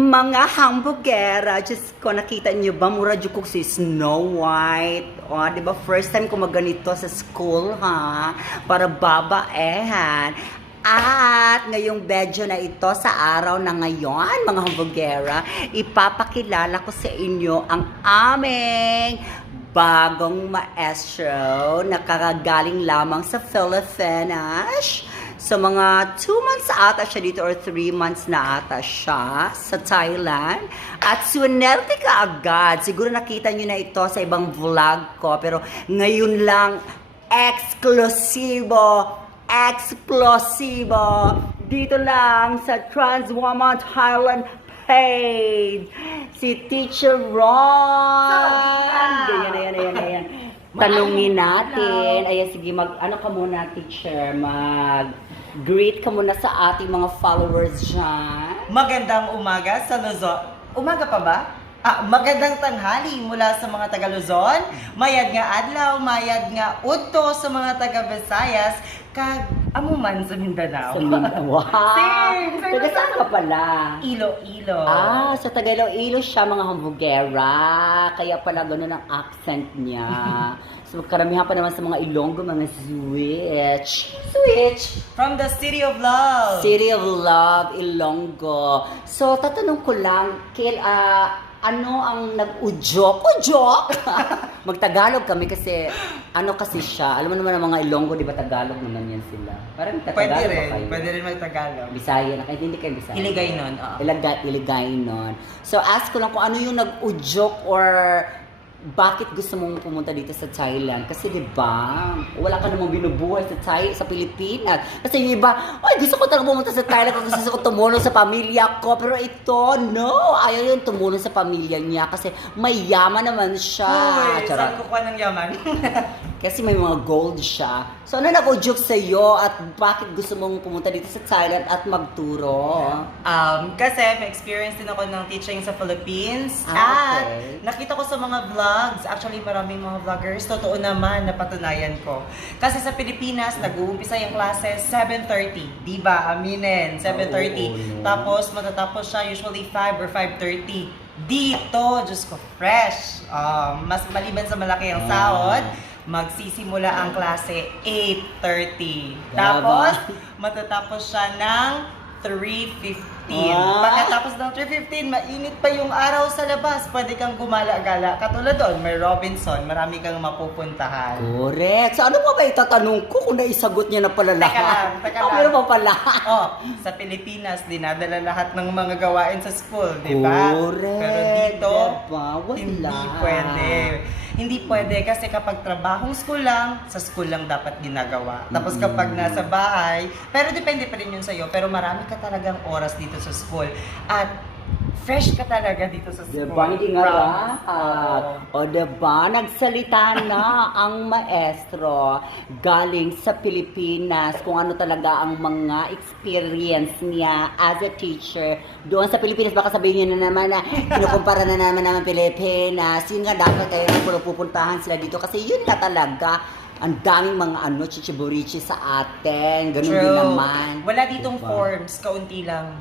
Mga hamburgera, Diyos ko, nakita niyo ba, mura dyo ko si Snow White. O, di ba, first time ko maganito sa school, ha? Para babaehan. At ngayong bedyo na ito, sa araw na ngayon, mga hamburgera, ipapakilala ko sa inyo ang aming bagong maestro na kakagaling lamang sa Philippines. So, mga 2 months ata siya dito or 3 months na ata siya sa Thailand. At swinerte ka agad. Siguro nakita nyo na ito sa ibang vlog ko. Pero ngayon lang, eksklusibo, explosivo. Dito lang sa Transwoman Thailand page. Si Teacher Ron. Ayan. Tanungin natin. Ayan, sige, ano ka muna, teacher? Greet ka muna sa ating mga followers dyan. Magandang umaga sa Luzon. Umaga pa ba? Magandang tanghali mula sa mga taga Luzon. Mayad nga adlaw, mayad nga udto sa mga taga Visayas. Kag amuman sa Mindanao. Sa Mindanao. Wow! Same! Taga saan ka pala? Iloilo. Sa Tagaloilo siya, mga hamburgera. Kaya pala ganun ang accent niya. So, karamihan pa naman sa mga Ilonggo, mga switch. From the City of Love. City of Love, Ilonggo. So, tatanong ko lang, ano ang nag-udyok? Magtagalog kami kasi, ano kasi siya, alam mo naman ang mga Ilonggo, di ba Tagalog naman yan sila? Parang Tagalog ba kayo? Pwede rin mag-Tagalog. Bisaya na, kahit hindi kayo Bisaya. Iligay nun, oo. Iligay nun. So, ask ko lang kung ano yung nag-udyok or bakit gusto mong pumunta dito sa Thailand? Kasi 'di ba, wala ka namang binubuhay sa Pilipinas. Kasi yung iba, ay gusto ko talaga pumunta sa Thailand kasi gusto ko tumulong sa pamilya ko. Pero ito, no, ayaw yung tumulong sa pamilya niya kasi mayaman naman siya. Uy, saan kukuha ng yaman? Kasi may mga gold siya. So ano nag-udyok sa'yo at bakit gusto mong pumunta dito sa Thailand at magturo? Kasi may experience din ako ng teaching sa Philippines. Okay. At nakita ko sa mga vlogs, actually maraming mga vloggers, totoo naman napatunayan ko. Kasi sa Pilipinas, nag-uumpisa yung klase 7:30. Diba? Aminin, 7:30. Tapos matatapos siya usually 5 or 5:30. Dito, Diyos ko, fresh. Mas maliban sa malaki ang sahod, magsisimula ang klase 8:30. Tapos, matatapos siya ng 3:15. Pagkatapos ng 3:15, mainit pa yung araw sa labas. Pwede kang gumala-gala. Katulad doon, may Robinson. Marami kang mapupuntahan. Correct. So ano pa ba itatanong ko kung naisagot niya na pala lahat? Teka lang. Meron pa pala. Sa Pilipinas, dinadala lahat ng mga gawain sa school, di ba? Correct. Pero dito, diba? Wala. hindi pwede. Hindi pwede kasi kapag trabahong school lang, sa school lang dapat ginagawa. Tapos kapag nasa bahay, pero depende pa rin yun sa'yo, pero marami ka talagang oras dito sa school. At fresh ka talaga dito sa school. Diba? Hindi nga lahat. O diba? Nagsalita na ang maestro galing sa Pilipinas kung ano talaga ang mga experience niya as a teacher. Doon sa Pilipinas, baka sabihin niyo na naman na kinukumpara na naman Pilipinas. Yun nga dapat kayo pupuntahan sila dito kasi yun na talaga. Ang daming mga chichiburichi sa atin. Ganun din naman. Wala ditong forms, kaunti lang.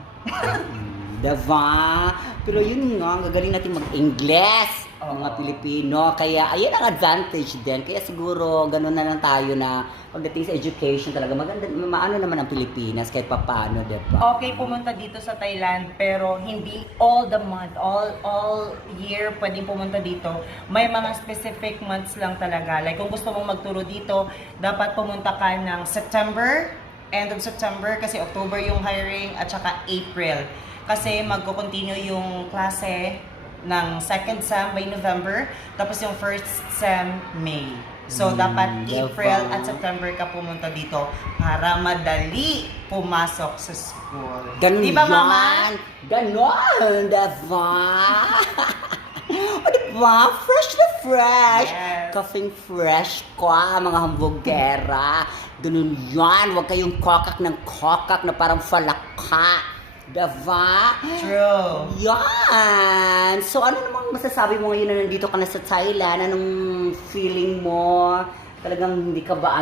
Diba? Pero yun nga, gagaling natin mag-Ingles, mga Pilipino. Kaya, ayan ang advantage din. Kaya siguro, ganun na lang tayo na pagdating sa education talaga, maganda, maano naman ang Pilipinas kahit papaano, diba? Okay, pumunta dito sa Thailand, pero hindi all the month, all year pwedeng pumunta dito. May mga specific months lang talaga. Like, kung gusto mong magturo dito, dapat pumunta ka ng September, end of September, kasi October yung hiring, at saka April. Kasi magko-continue yung klase ng second sem by November, tapos yung first sem May. So, dapat April at September ka pumunta dito para madali pumasok sa school. Ganun Di ba, yan. Mama? Ganon, diba? O diba? Fresh na fresh. Yes. Kasing fresh ka, mga hamburgera. Ganun yan. Huwag kayong kokak ng kokak na parang falaka. Diba? True. Yan! So, ano namang masasabi mo ngayon na nandito ka na sa Thailand? Anong feeling mo? Talagang hindi ka ba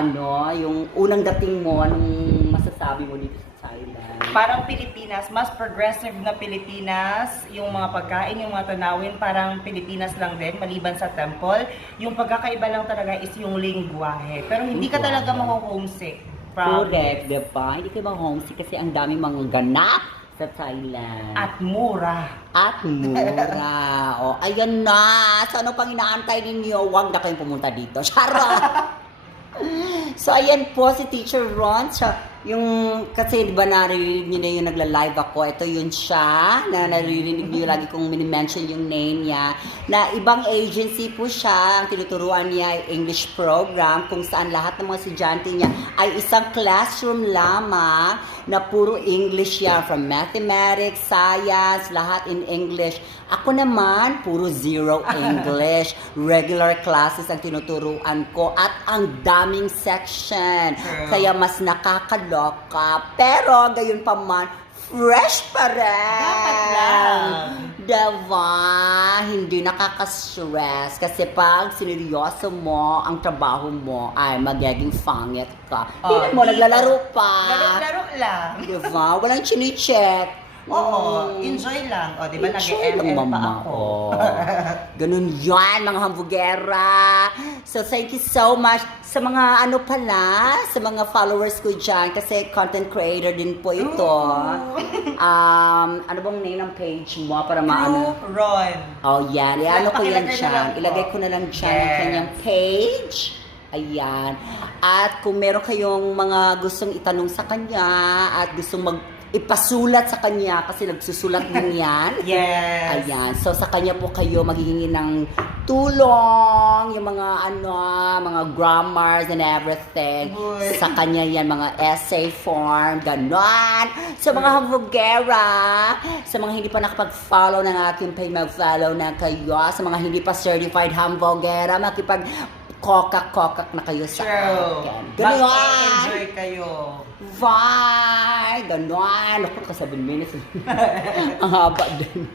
yung unang dating mo, anong masasabi mo dito sa Thailand? Thailand. Parang Pilipinas, mas progressive na Pilipinas, yung mga pagkain, yung mga tanawin, parang Pilipinas lang din, maliban sa temple. Yung pagkakaiba lang talaga is yung lingwahe. Pero hindi ka talaga homesick. Correct, diba? Hindi ka ba homesick kasi ang daming mga ganap sa Thailand. At mura. At mura. O, ayan na. So, ano pang inaantay ninyo? Huwag na kayong pumunta dito. Charot! So, ayan po si Teacher Ron. So, kasi di ba naririnig niyo na yung nagla-live ako, ito yun siya, na naririnig niyo lagi kong minimension yung name niya, na ibang agency po siya, ang tinuturuan niya ay English program, kung saan lahat ng mga estudyante niya ay isang classroom lamang, na puro English yan, from mathematics, science, lahat in English. Ako naman, puro zero English. Regular classes ang tinuturuan ko at ang daming section. True. Kaya mas nakakaloka. Pero gayon pa man, fresh pa rin. Dapat lang. Diba? Hindi nakaka-stress. Kasi pag sineryoso mo ang trabaho mo, ay magiging fangit ka. Hindi mo, naglalaro pa. Laro-laro lang. Diba? Walang chine-check. Oo, enjoy lang. O, di ba Enjoy lang, nag-ML pa mama. ako? Oh. Ganun yan, mga hambugera. So, thank you so much sa mga sa mga followers ko dyan. Kasi content creator din po ito. Ano bang name ng page mo para maano? True Ron. Oh, yan. Ano ko yan Pakilagay na dyan. lang po. Ilagay ko na lang dyan ang Yes. kanyang page. Ayan. At kung meron kayong mga gustong itanong sa kanya at gustong ipasulat sa kanya kasi nagsusulat din yan. Yes. Ayan. So sa kanya po kayo maghihingi ng tulong, yung mga mga grammars and everything. Uy. Sa kanya yan, mga essay form, ganon. Sa mga hambugera, sa mga hindi pa nakapag-follow ng aking page, mag-follow na kayo. Sa mga hindi pa certified hambugera, kokak na kayo sa akin. Ganon. Mag-enjoy kayo. Bye! Ganon. Ako, 7 minutes. Ang haba din.